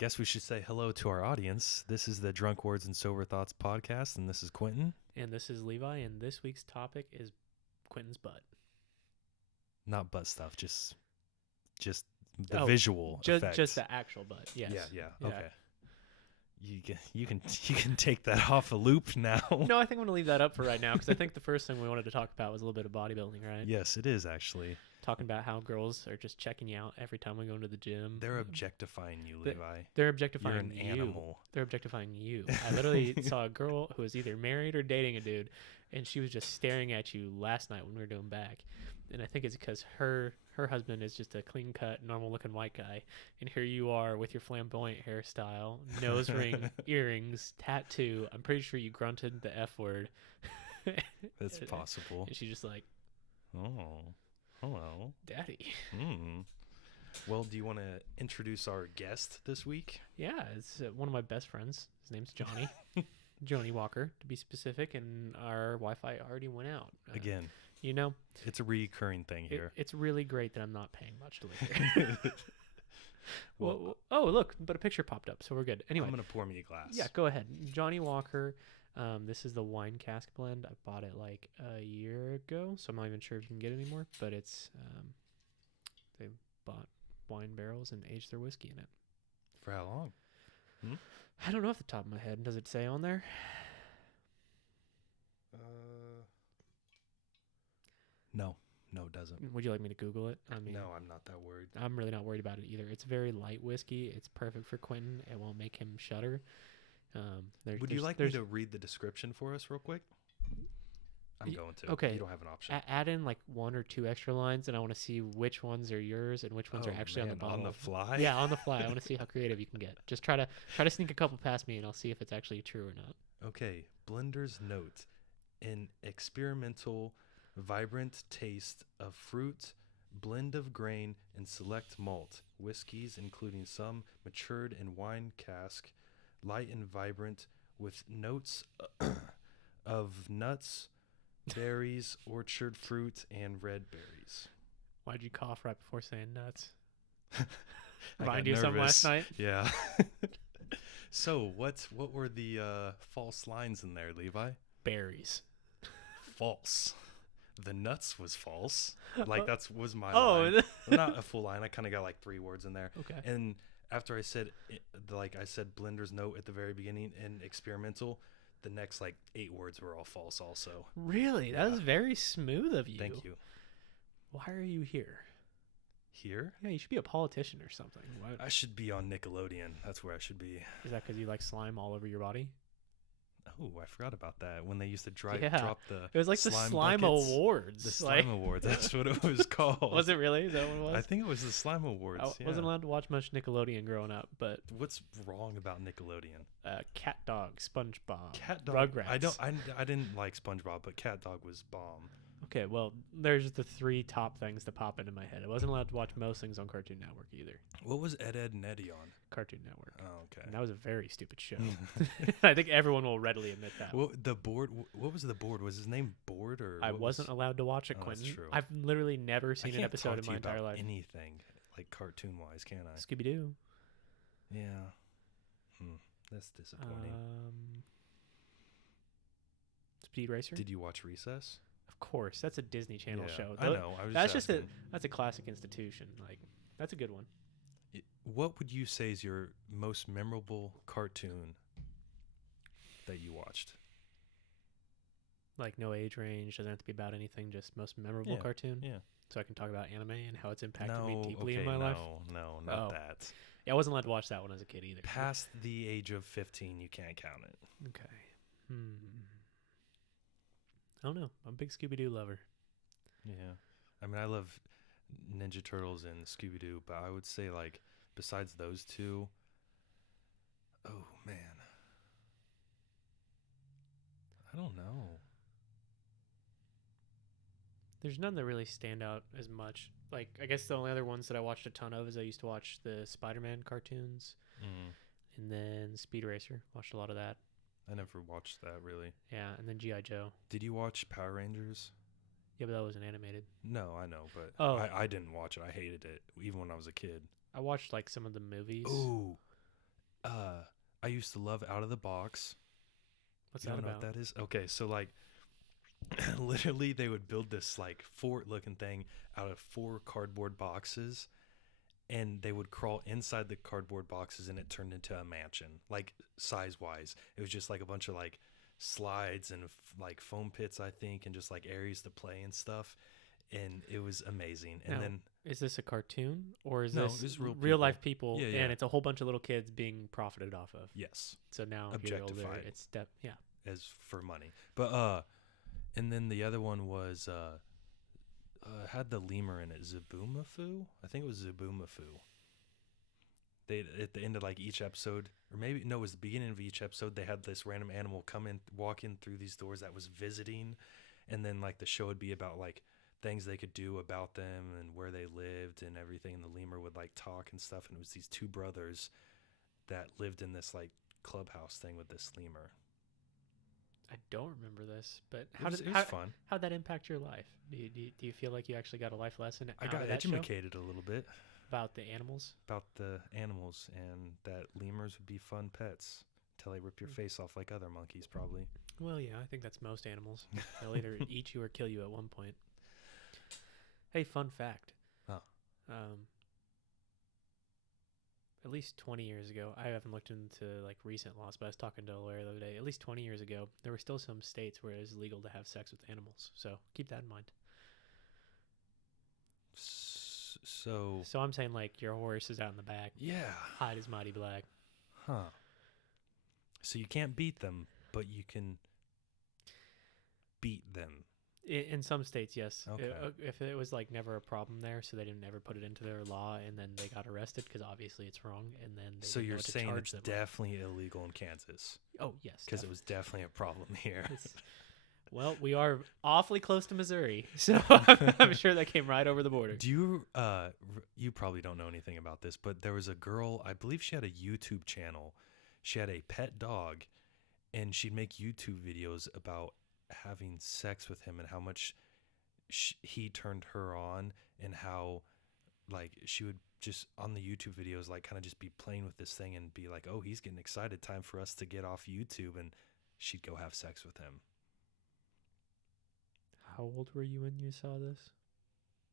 Guess we should say hello to our audience. This is the Drunk Words and Sober Thoughts podcast, and this is Quentin. And this is Levi, and this week's topic is Quentin's butt. Not butt stuff, just the visual effects. Just the actual butt. Yes. Yeah. Okay. You can take that off a loop now. No, I think I'm gonna leave that up for right now because I think the first thing we wanted to talk about was a little bit of bodybuilding, right? Yes, it is actually. Talking about how girls are just checking you out every time we go into the gym. They're objectifying you, Levi. They're objectifying You're an you. animal. They're objectifying you. I literally saw a girl who was either married or dating a dude, and she was just staring at you last night when we were doing back. And I think it's because her husband is just a clean-cut, normal-looking white guy, and here you are with your flamboyant hairstyle, nose ring, earrings, tattoo. I'm pretty sure you grunted the F word. That's possible. And she's just like, Oh, hello. Daddy. Well, do you want to introduce our guest this week? Yeah, it's one of my best friends. His name's Johnny. Johnny Walker, to be specific, and our Wi-Fi already went out. Again. You know, it's a recurring thing here. It's really great that I'm not paying much to live here. well, oh, look, but a picture popped up, so we're good. Anyway, I'm going to pour me a glass. Yeah, go ahead. Johnny Walker. This is the wine cask blend. I bought it like a year ago, so I'm not even sure if you can get it anymore, but it's, they bought wine barrels and aged their whiskey in it. For how long? I don't know off the top of my head. Does it say on there? No, it doesn't. Would you like me to Google it? I mean, no, I'm not that worried. I'm really not worried about it either. It's very light whiskey. It's perfect for Quentin. It won't make him shudder. Would you like me to read the description for us real quick? I'm going to. Okay. You don't have an option. Add in like one or two extra lines, and I want to see which ones are yours and which ones are actually on the bottle. On the fly? Yeah, on the fly. I want to see how creative you can get. Just try to sneak a couple past me, and I'll see if it's actually true or not. Okay. Blender's note: an experimental, vibrant taste of fruit, blend of grain, and select malt whiskeys, including some matured in wine cask, light and vibrant, with notes of nuts, berries, orchard fruit, and red berries. Why'd you cough right before saying nuts? I Remind got you of something nervous. last night? Yeah. So what were the false lines in there, Levi? Berries. False. The nuts was false. Like was my Oh. line. Not a full line. I kind of got like 3 words in there. Okay. And after I said Blender's note at the very beginning and experimental, the next like 8 words were all false also. Really? That was very smooth of you. Thank you. Why are you here? Here? Yeah, you should be a politician or something. I should be on Nickelodeon. That's where I should be. Is that because you like slime all over your body? Oh, I forgot about that. When they used to drop the It was like the Slime Awards. The Slime Awards. That's what it was called. Was it really? Is that what it was? I think it was the Slime Awards. I wasn't allowed to watch much Nickelodeon growing up, but what's wrong about Nickelodeon? Cat Dog, SpongeBob, Cat Dog. Rugrats. I didn't like SpongeBob, but Cat Dog was bomb. Okay, well, there's the 3 top things that pop into my head. I wasn't allowed to watch most things on Cartoon Network either. What was Ed, and Eddie on? Cartoon Network. Oh, okay. And that was a very stupid show. I think everyone will readily admit that. Well, the board. What was the board? Was his name Board or? I wasn't allowed to watch it, Quentin. That's true. I've literally never seen an episode in my entire about life. Anything like cartoon wise, can I? Scooby Doo. Yeah. That's disappointing. Speed Racer. Did you watch Recess? Of course, that's a Disney Channel show. I know. That's a classic institution. Like, that's a good one. What would you say is your most memorable cartoon that you watched? Like, no age range, doesn't have to be about anything, just most memorable cartoon. Yeah. So I can talk about anime and how it's impacted me deeply in my life. No, not that. Yeah, I wasn't allowed to watch that one as a kid either. Past the age of 15, you can't count it. Okay. I don't know. I'm a big Scooby-Doo lover. Yeah. I mean, I love Ninja Turtles and Scooby-Doo, but I would say, like, besides those two, oh, man. I don't know. There's none that really stand out as much. Like, I guess the only other ones that I watched a ton of is I used to watch the Spider-Man cartoons. And then Speed Racer. Watched a lot of that. I never watched that, really. Yeah, and then G.I. Joe. Did you watch Power Rangers? Yeah, but that wasn't animated. No, I know, but I didn't watch it. I hated it, even when I was a kid. I watched, like, some of the movies. Ooh, I used to love Out of the Box. What's You that don't know about? what that is? Okay, so like literally they would build this like fort looking thing out of 4 cardboard boxes, and they would crawl inside the cardboard boxes, and it turned into a mansion, like size wise. It was just like a bunch of like slides and like foam pits, I think, and just like areas to play and stuff. And it was amazing. And Now, then is this a cartoon or is no, this it was real real people. life people? Yeah, yeah. And it's a whole bunch of little kids being profited off of. Yes, So now you're older, objectified. it's yeah. As for money. But and then the other one was had the lemur in it, Zaboomafoo. I think it was Zaboomafoo. They at the end of like each episode, or maybe no, it was the beginning of each episode. They had this random animal come in, walk in through these doors that was visiting, and then like the show would be about like things they could do about them and where they lived and everything. And the lemur would like talk and stuff. And it was these 2 brothers that lived in this like clubhouse thing with this lemur. I don't remember this, but It was fun. how'd that impact your life? Do you feel like you actually got a life lesson I out got of that show educated a little bit about the animals? about the animals, and that lemurs would be fun pets until they rip your face off like other monkeys, probably. Well, yeah, I think that's most animals. They'll either eat you or kill you at one point. Hey, fun fact. Huh. At least 20 years ago, I haven't looked into like recent laws, but I was talking to a lawyer the other day. At least 20 years ago, there were still some states where it was legal to have sex with animals. So keep that in mind. So So I'm saying like your horse is out in the back, yeah, hide is mighty black. huh? So you can't beat them, but you can beat them. In some states, yes. Okay. If it was like never a problem there, so they didn't ever put it into their law, and then they got arrested because obviously it's wrong, and then they So didn't know you're what to saying charge it's them with. definitely illegal in Kansas Oh yes, because it was definitely a problem here. Well, we are awfully close to Missouri, so I'm sure that came right over the border. Do you you probably don't know anything about this, but there was a girl, I believe she had a YouTube channel. She had a pet dog, and she'd make YouTube videos about having sex with him and how much he turned her on, and how like she would just on the YouTube videos like kind of just be playing with this thing and be like, "Oh, he's getting excited, time for us to get off YouTube," and she'd go have sex with him. How old were you when you saw this?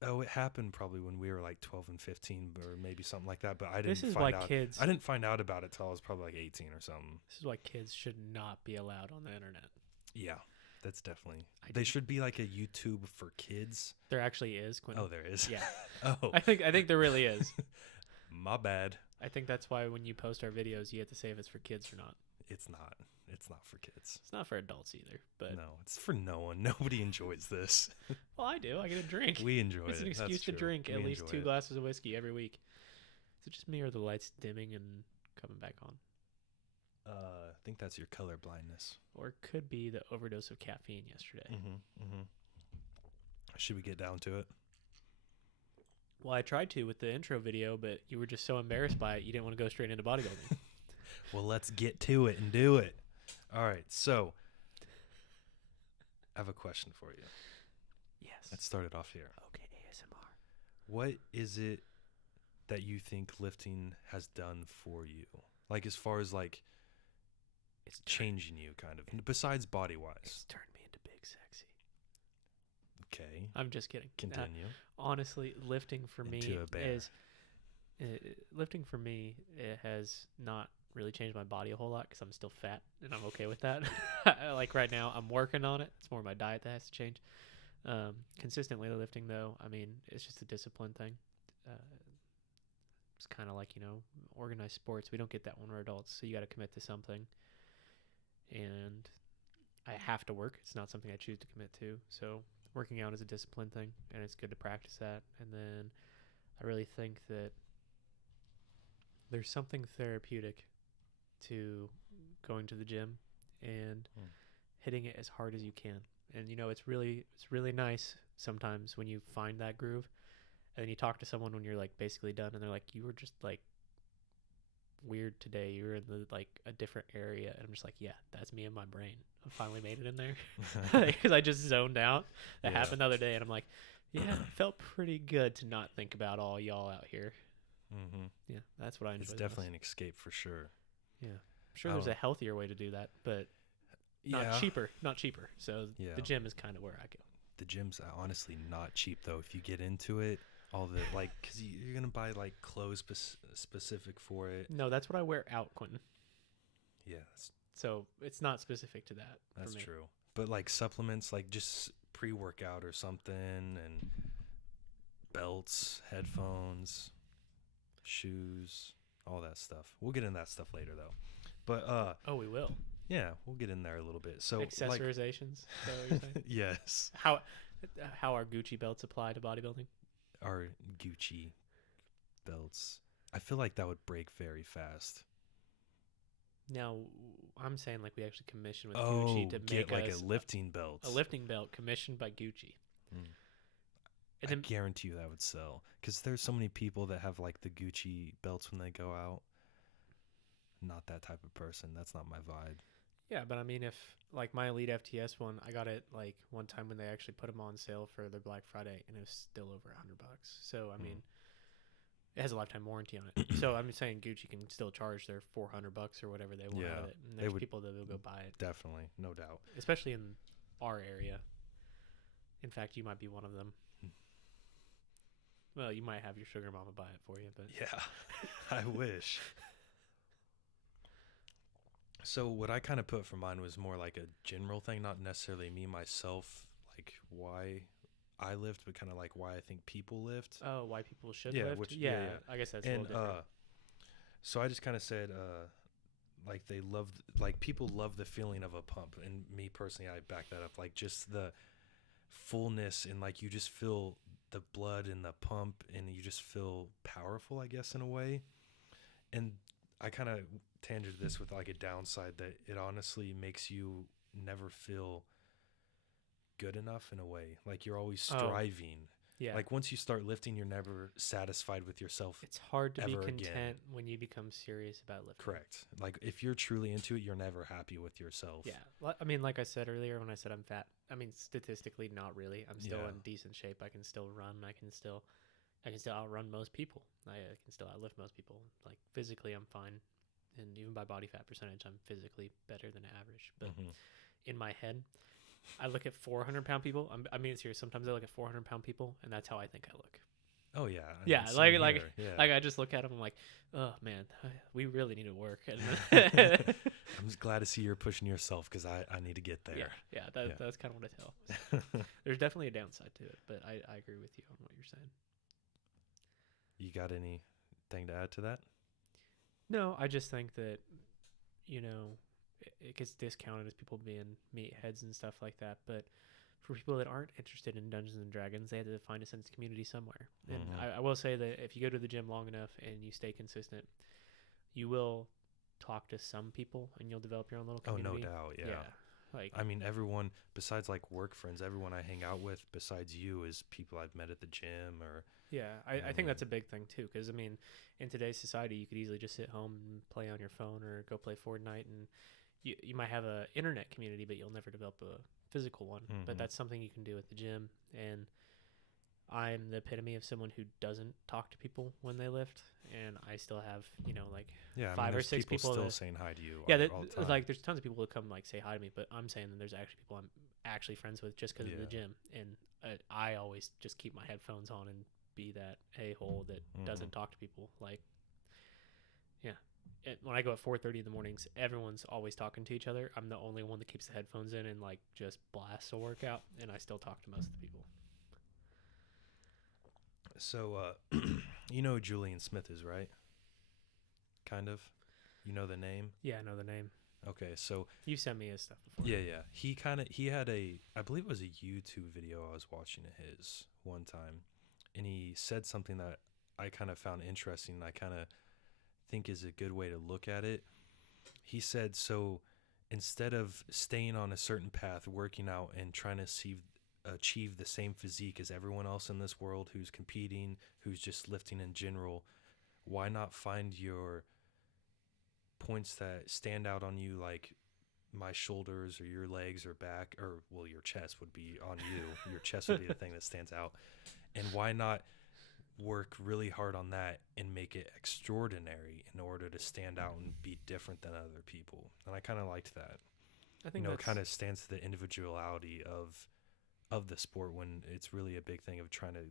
Oh, it happened probably when we were like 12 and 15 or maybe something like that, but I This didn't is find why out. kids. I didn't find out about it till I was probably like 18 or something. This is why kids should not be allowed on the internet. Yeah, that's definitely. I They didn't- should be like a YouTube for kids. There actually is, Quentin. Oh, there is. Yeah, Oh, I think there really is. my bad. I think that's why when you post our videos, you have to say if it's for kids or not. It's not. It's not for kids. It's not for adults either. But No, it's for no one. Nobody enjoys this. well, I do. I get a drink. We enjoy It's it. an excuse That's to true. drink at We least enjoy 2 it. glasses of whiskey every week. Is it just me or are the lights dimming and coming back on? I think that's your color blindness. Or it could be the overdose of caffeine yesterday. Mm-hmm. Should we get down to it? Well, I tried to with the intro video, but you were just so embarrassed by it, you didn't want to go straight into bodybuilding. Well, let's get to it and do it. All right, so I have a question for you. Yes. Let's start it off here. Okay, ASMR. What is it that you think lifting has done for you? Like as far as like It's changing you kind of, besides body-wise. It's turned me into big sexy. Okay, I'm just kidding. continue. Honestly, lifting for me Into a bear. is lifting for me. It has not really changed my body a whole lot because I'm still fat and I'm okay with that. Like right now, I'm working on it. It's more my diet that has to change. Consistently lifting though, I mean, it's just a discipline thing. It's kind of like, organized sports. We don't get that when we're adults, so you got to commit to something. And I have to work. It's not something I choose to commit to. So working out is a discipline thing, and it's good to practice that. And then I really think that there's something therapeutic to going to the gym and hitting it as hard as you can. And it's really nice sometimes when you find that groove, and then you talk to someone when you're like basically done, and they're like, "You were just like weird today. You were in a different area." And I'm just like, "Yeah, that's me in my brain. I finally made it in there because I just zoned out." That Yeah. happened the other day, and I'm like, "Yeah, it felt pretty good to not think about all y'all out here." Mm-hmm. Yeah, that's what I enjoy. It's the definitely most. an escape for sure. Yeah. I'm sure I there's don't- a healthier way to do that, but not yeah. cheaper. Not cheaper. So Yeah. the gym is kind of where I go. The gym's honestly not cheap though. If you get into it, all the like, cause you're gonna buy like clothes specific for it. No, that's what I wear out, Quentin. Yeah, So it's not specific to that. that's for me. true. But like supplements, like just pre-workout or something, and belts, headphones, shoes, all that stuff. We'll get into that stuff later though. But Oh, we will. yeah, we'll get in there a little bit. So like, Accessorizations. Is that what you're saying? yes, How are Gucci belts apply to bodybuilding? our Gucci belts. I feel like that would break very fast. Now, I'm saying like we actually commission with Oh, Gucci to get make like us a lifting belt. a lifting belt commissioned by Gucci. Mm. And I then, guarantee you that would sell because there's so many people that have like the Gucci belts when they go out. Not that type of person. That's not my vibe. yeah, but I mean, if like my Elite FTS one, I got it like one time when they actually put them on sale for their Black Friday, and it was still over $100. So I mean, it has a lifetime warranty on it. So I'm saying Gucci can still charge their $400 or whatever they want Yeah, out of it, and they there's would- people that will go buy it, Definitely, no doubt. especially in our area. In fact, you might be one of them. Well, you might have your sugar mama buy it for you, but Yeah, I wish. So what I kind of put for mine was more like a general thing, not necessarily me myself, like why I lift, but kind of like why I think people lift. oh, why people should Yeah, lift? which- yeah, yeah, yeah. I guess that's a And little different. so I just kind of said like they love, like people love the feeling of a pump, and me personally, I back that up, like just the fullness and like you just feel the blood in the pump and you just feel powerful, I guess, in a way. And I kind of tangented this with like a downside that it honestly makes you never feel good enough in a way. Like you're always Oh. striving. Yeah, Like once you start lifting, you're never satisfied with yourself. it's hard to be ever content again. when you become serious about lifting. Correct. Like if you're truly into it, you're never happy with yourself. Yeah, I mean, like I said earlier, when I said I'm fat, I mean statistically, not really. I'm still Yeah. in decent shape. I can still run. I can still outrun most people. I can still outlift most people. Like physically, I'm fine, and even by body fat percentage, I'm physically better than average. But Mhm. in my head, I look at 400-pound people. I mean, it's serious. Sometimes I look at 400-pound people, and that's how I think I look. Oh yeah. I Yeah, same like- here. Yeah. Like I just look at them, I'm like, oh man, we really need to work. And I'm just glad to see you're pushing yourself because I need to get there. yeah, Yeah. that's kind of what I tell. There's definitely a downside to it, but I agree with you on what you're saying. You got anything to add to that? No, I just think that, it gets discounted as people being meatheads and stuff like that. But for people that aren't interested in Dungeons and Dragons, they have to find a sense of community somewhere. And Mhm. I will say that if you go to the gym long enough and you stay consistent, you will talk to some people and you'll develop your own little Oh, community. no doubt. Yeah. Like, I mean, everyone besides like work friends, everyone I hang out with besides you is people I've met at the gym or. yeah, I think that's a big thing too. Because I mean, in today's society, you could easily just sit home and play on your phone or go play Fortnite, and you might have a internet community, but you'll never develop a physical one. But Mhm. that's something you can do at the gym. And I'm the epitome of someone who doesn't talk to people when they lift, and I still have like Yeah, I mean, 5 or there's 6 people still that- saying hi to you. yeah, all the time. like there's tons of people that come like say hi to me, but I'm saying that there's actually people I'm actually friends with just because of the Yeah. gym, and I always just keep my headphones on and be that a-hole that doesn't talk to people. Like, yeah, when I go at 4:30 in the mornings, everyone's always talking to each other. I'm the only one that keeps the headphones in and like just blasts a workout, and I still talk to most of the people. So, you know who Julian Smith is, right? Kind of. You know the name? Yeah, I know the name. Okay, so You've sent me his stuff before. yeah. He had I believe it was a YouTube video I was watching of his one time, and he said something that I kind of found interesting and I kind of think is a good way to look at it. He said, so instead of staying on a certain path, working out and trying to achieve the same physique as everyone else in this world who's competing, who's just lifting in general, why not find your points that stand out on you, like my shoulders or your legs or back, or well, your chest would be on you. Your chest would be the thing that stands out. And why not work really hard on that and make it extraordinary in order to stand out and be different than other people. And I kind of liked that. I think It kind of stands to the individuality of the sport when it's really a big thing of trying to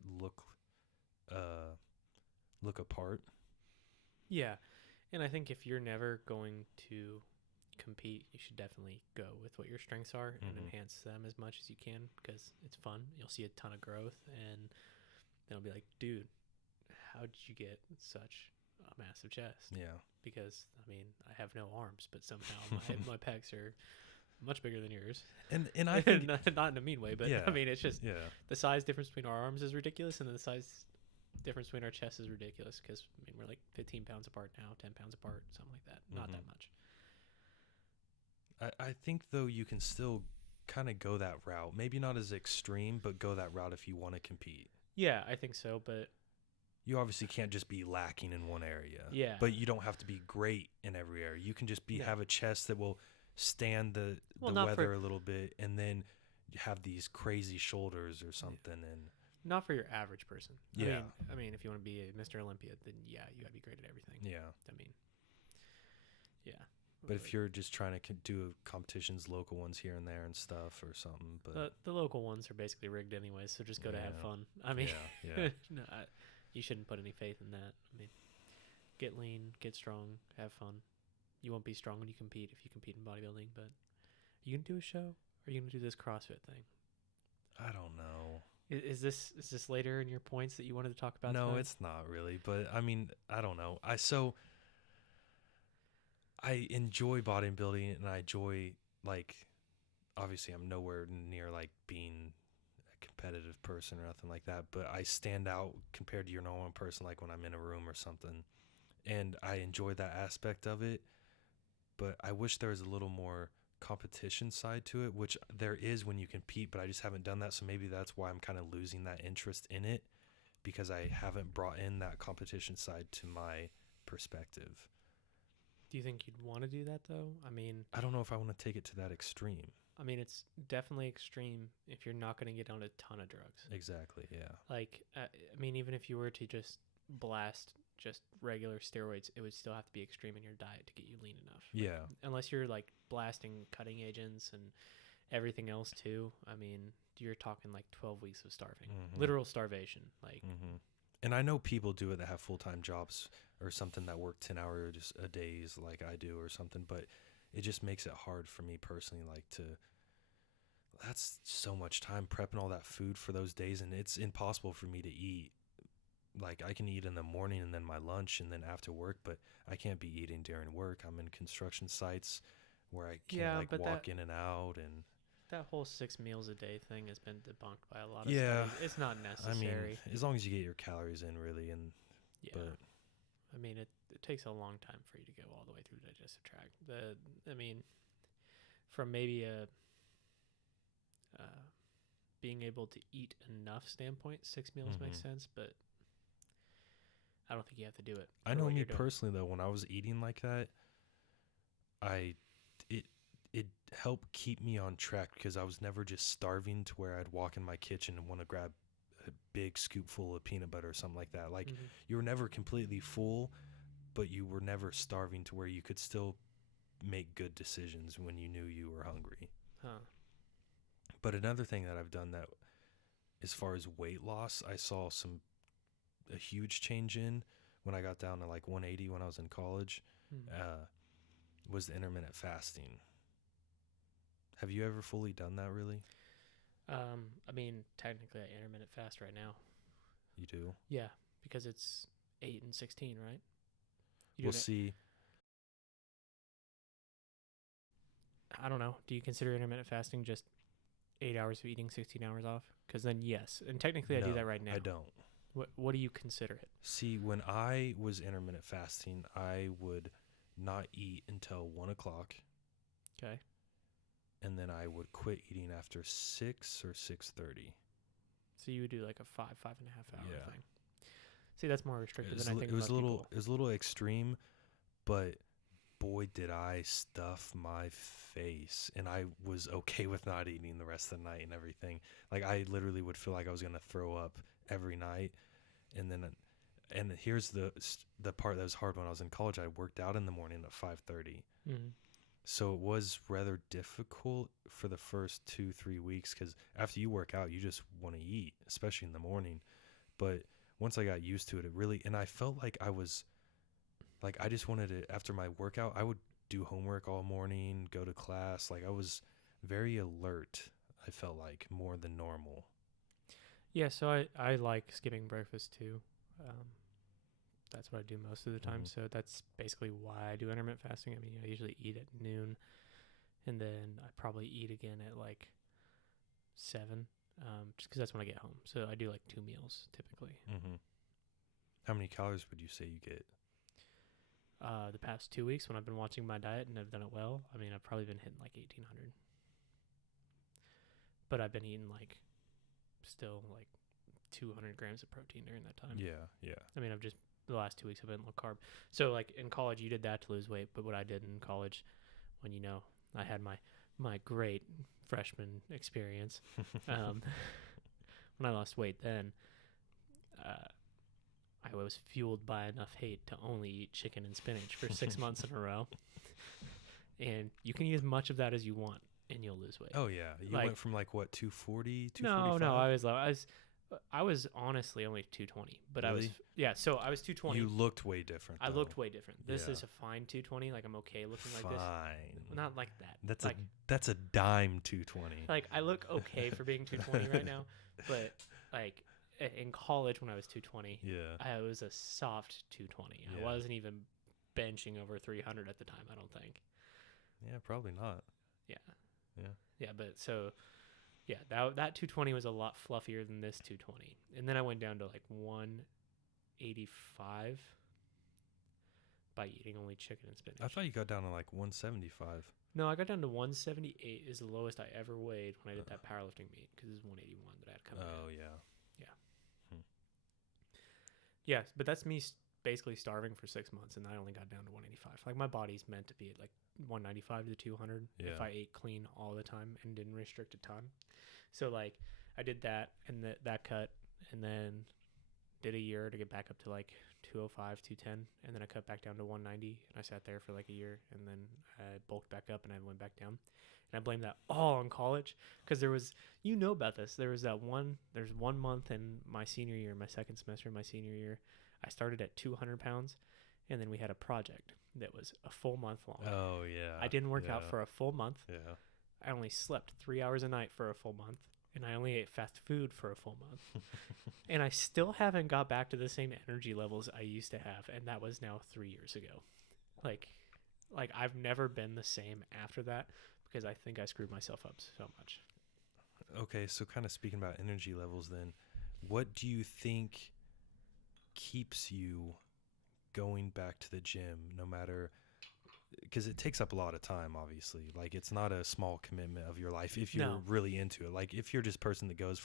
look apart. Yeah. And I think if you're never going to compete, you should definitely go with what your strengths are and enhance them as much as you can, because it's fun. You'll see a ton of growth, and they'll be like, dude, how did you get such a massive chest? Yeah. Because, I mean, I have no arms, but somehow my pecs are much bigger than yours. And I think not in a mean way, but yeah, I mean, it's just yeah. the size difference between our arms is ridiculous, and the size difference between our chests is ridiculous, because, I mean, we're like 15 pounds apart now, 10 pounds apart, something like that. Not that much. I think, though, you can still kind of go that route. Maybe not as extreme, but go that route if you want to compete. Yeah, I think so, but You obviously can't just be lacking in one area. yeah. But you don't have to be great in every area. You can just have a chest that will stand the weather a little bit, and then have these crazy shoulders or something. And not for your average person. Yeah. I mean, if you want to be a Mr. Olympia, then yeah, you got to be great at everything. yeah. I mean, yeah. But if you're just trying to do competitions, local ones here and there and stuff or something. But the local ones are basically rigged anyway, so just go to have fun. I mean, yeah. no, you shouldn't put any faith in that. I mean, get lean, get strong, have fun. You won't be strong when you compete if you compete in bodybuilding, but are you going to do a show? Or are you going to do this CrossFit thing? I don't know. Is this later in your points that you wanted to talk about? No, tonight? it's not really. But I mean, I don't know. I enjoy bodybuilding, and I enjoy, like, obviously I'm nowhere near like being a competitive person or nothing like that, but I stand out compared to your normal person, like when I'm in a room or something, and I enjoy that aspect of it. But I wish there was a little more competition side to it, which there is when you compete, but I just haven't done that. So maybe that's why I'm kind of losing that interest in it, because I haven't brought in that competition side to my perspective. Do you think you'd want to do that, though? I mean, I don't know if I want to take it to that extreme. I mean, it's definitely extreme if you're not going to get on a ton of drugs. Exactly, yeah. Like, I mean, even if you were to just blast just regular steroids, it would still have to be extreme in your diet to get you lean enough. Yeah. Unless you're, like, blasting cutting agents and everything else, too. I mean, you're talking, like, 12 weeks of starving. Literal starvation. Like, And I know people do it that have full-time jobs or something that work 10 hours a days like I do or something, but it just makes it hard for me personally, like, that's so much time prepping all that food for those days, and it's impossible for me to eat. Like, I can eat in the morning and then my lunch and then after work, but I can't be eating during work. I'm in construction sites where I can't walk in and out, and that whole 6 meals a day thing has been debunked by a lot of studies. It's not necessary. I mean, as long as you get your calories in, really, and but I mean, it takes a long time for you to go all the way through the digestive tract. I mean, from maybe being able to eat enough standpoint, 6 meals makes sense, but I don't think you have to do it. I know me personally, though, when I was eating like that, it helped keep me on track, because I was never just starving to where I'd walk in my kitchen and want to grab a big scoopful of peanut butter or something like that. Like, you were never completely full, but you were never starving to where you could still make good decisions when you knew you were hungry. But another thing that I've done that, as far as weight loss, I saw a huge change in when I got down to like 180 when I was in college, was the intermittent fasting. Have you ever fully done that, really? I mean, technically I intermittent fast right now. You do? Yeah, because it's 8 and 16, right? We'll see. I don't know. Do you consider intermittent fasting just 8 hours of eating, 16 hours off? Because then yes, and technically I do that right now. I don't. What do you consider it? See, when I was intermittent fasting, I would not eat until 1 o'clock. Okay. And then I would quit eating after 6 or 6:30. So you would do like a 5.5 hour thing. See, that's more restrictive than I think. It was a little extreme, but boy, did I stuff my face, and I was okay with not eating the rest of the night and everything. Like, I literally would feel like I was gonna throw up every night, and then and here's the part that was hard. When I was in college, I worked out in the morning at 5:30. Mm-hmm. So it was rather difficult for the first 2-3 weeks, because after you work out, you just want to eat, especially in the morning. But once I got used to it, it really, and I felt like I was, like, I just wanted to, after my workout, I would do homework all morning, go to class. Like, I was very alert, I felt like, more than normal. Yeah, so I like skipping breakfast too. That's what I do most of the time. Mm-hmm. So that's basically why I do intermittent fasting. I mean, I usually eat at noon, and then I probably eat again at like 7, just because that's when I get home. So I do like 2 meals typically. Mm-hmm. How many calories would you say you get? The past 2 weeks when I've been watching my diet and I've done it well, I mean, I've probably been hitting like 1,800. But I've been eating like still like 200 grams of protein during that time. Yeah. I mean, the last 2 weeks I've been low carb. So like in college, you did that to lose weight. But what I did in college, when I had my great freshman experience, when I lost weight, then I was fueled by enough hate to only eat chicken and spinach for 6 months in a row. And you can eat as much of that as you want, and you'll lose weight. Oh yeah, you went from like what, 240, 245? No, I was honestly only 220, but Really? So I was 220. You looked way different. I looked way different. This Yeah. is a fine 220. Like, I'm okay looking like this. Fine. Not like that. That's a dime 220. Like, I look okay for being 220 right now, but like in college when I was 220, Yeah. I was a soft 220. Yeah. I wasn't even benching over 300 at the time, I don't think. Yeah, probably not. Yeah. Yeah. Yeah, but so yeah, that 220 was a lot fluffier than this 220. And then I went down to like 185 by eating only chicken and spinach. I thought you got down to like 175. No, I got down to 178 is the lowest I ever weighed when I did that powerlifting meet, because it was 181 that I had come in. Oh, yeah. Yeah, but that's me basically starving for 6 months, and I only got down to 185. Like, my body's meant to be at like 195 to 200 if I ate clean all the time and didn't restrict a ton. So like, I did that and that cut, and then did a year to get back up to like 205, 210, and then I cut back down to 190, and I sat there for like a year, and then I bulked back up and I went back down. And I blame that all on college, because there was, about this, there's 1 month in my senior year, my second semester of my senior year, I started at 200 pounds, and then we had a project that was a full month long. Oh, yeah. I didn't work out for a full month. Yeah. I only slept 3 hours a night for a full month, and I only ate fast food for a full month. And I still haven't got back to the same energy levels I used to have, and that was now 3 years ago. Like I've never been the same after that, because I think I screwed myself up so much. Okay, so kind of speaking about energy levels then, what do you think keeps you going back to the gym, no matter, because it takes up a lot of time, obviously. Like, it's not a small commitment of your life if you're really into it. Like, if you're just a person that does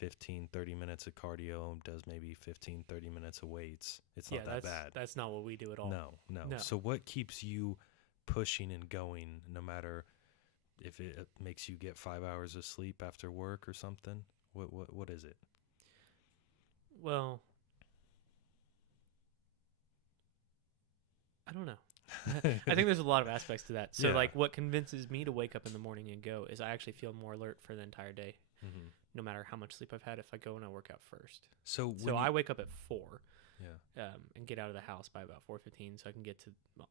15-30 minutes of cardio, does maybe 15-30 minutes of weights, it's not that bad. That's not what we do at all. No. So what keeps you pushing and going, no matter if it makes you get 5 hours of sleep after work or something? What is it? Well, I don't know. I think there's a lot of aspects to that. So like, what convinces me to wake up in the morning and go is I actually feel more alert for the entire day, no matter how much sleep I've had, if I go and I work out first. So I wake up at 4 and get out of the house by about 4:15, so I can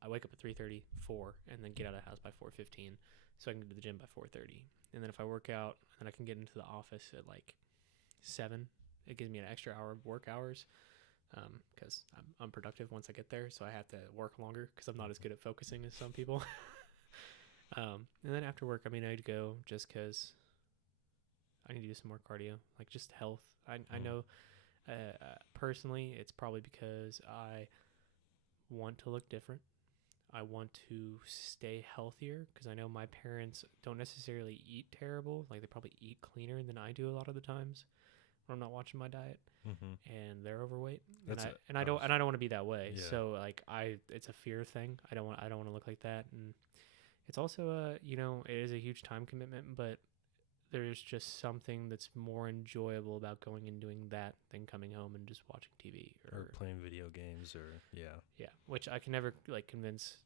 I wake up at 3:30, 4, and then get out of the house by 4:15, so I can get to the gym by 4:30. And then if I work out, then I can get into the office at like 7. It gives me an extra hour of work hours, because I'm unproductive once I get there, so I have to work longer because I'm not as good at focusing as some people. And then after work, I mean, I'd go just because I need to do some more cardio, like just health. I know personally, it's probably because I want to look different. I want to stay healthier, because I know my parents don't necessarily eat terrible. Like, they probably eat cleaner than I do a lot of the times when I'm not watching my diet, and they're overweight. I don't want to be that way. Yeah. So like, it's a fear thing. I don't want to look like that. And it's also it is a huge time commitment, but there's just something that's more enjoyable about going and doing that than coming home and just watching TV or playing video games or yeah, which I can never like convince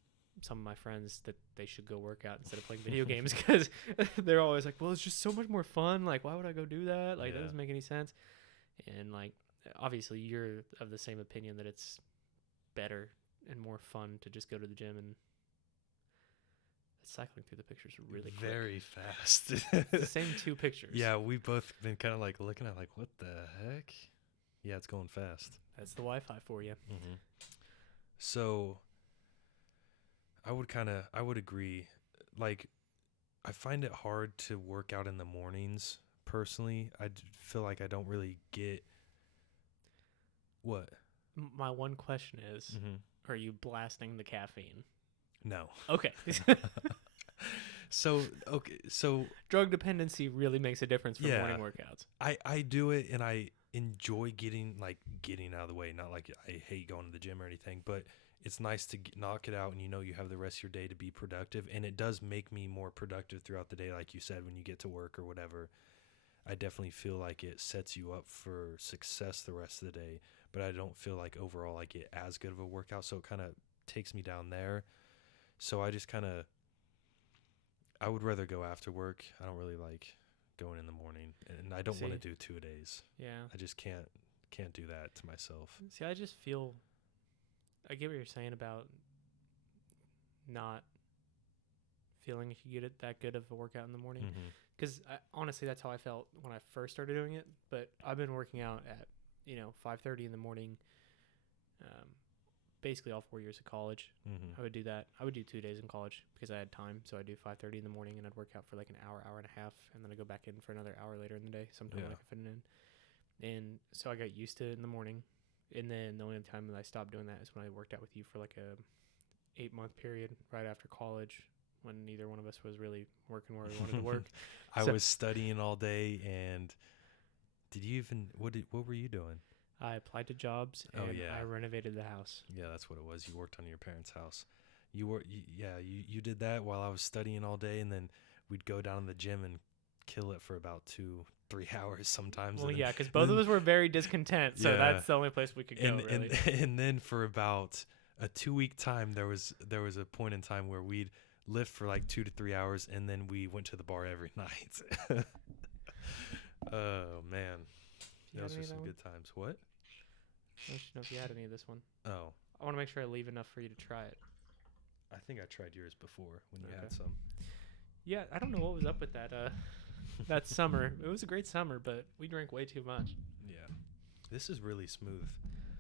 some of my friends that they should go work out instead of playing video games, because they're always like, well, it's just so much more fun. Like, why would I go do that? Like, that doesn't make any sense. And like, obviously you're of the same opinion that it's better and more fun to just go to the gym, and cycling through the pictures really quick. Very fast. The same 2 pictures. Yeah, we both been kind of like looking at like, what the heck? Yeah, it's going fast. That's the Wi-Fi for you. Mm-hmm. So I would agree. Like, I find it hard to work out in the mornings personally. Feel like I don't really get what. My one question is, are you blasting the caffeine? No. Okay. So drug dependency really makes a difference for morning workouts. I do it, and I enjoy getting out of the way. Not like I hate going to the gym or anything, but it's nice to knock it out, and you have the rest of your day to be productive. And it does make me more productive throughout the day, like you said, when you get to work or whatever. I definitely feel like it sets you up for success the rest of the day, but I don't feel like overall I get as good of a workout, so it kind of takes me down there. So I just I would rather go after work. I don't really like going in the morning, and I don't want to do 2 days. Yeah. I just can't do that to myself. See, I just feel, I get what you're saying about not feeling if you get it that good of a workout in the morning. Because honestly, that's how I felt when I first started doing it. But I've been working out at 5:30 in the morning, basically all 4 years of college. I would do that. I would do 2 days in college because I had time. So I'd do 5:30 in the morning, and I'd work out for like an hour and a half, and then I'd go back in for another hour later in the day, sometime when I could fit it in. And so I got used to it in the morning. And then the only time that I stopped doing that is when I worked out with you for like a 8-month period right after college, when neither one of us was really working where we wanted to work. I was studying all day, and what were you doing? I applied to jobs, and I renovated the house. Yeah, that's what it was. You worked on your parents' house. You did that while I was studying all day, and then we'd go down to the gym and kill it for about 2-3 hours sometimes. Well, yeah, because both of us were very discontent, so that's the only place we could go, really. And then for about a 2-week time, there was a point in time where we'd lift for like 2 to 3 hours, and then we went to the bar every night. Oh man, those were some good times. What? I don't know if you had any of this one. Oh, I want to make sure I leave enough for you to try it. I think I tried yours before when you had some. Yeah, I don't know what was up with that that summer. It was a great summer, but we drank way too much. Yeah, this is really smooth.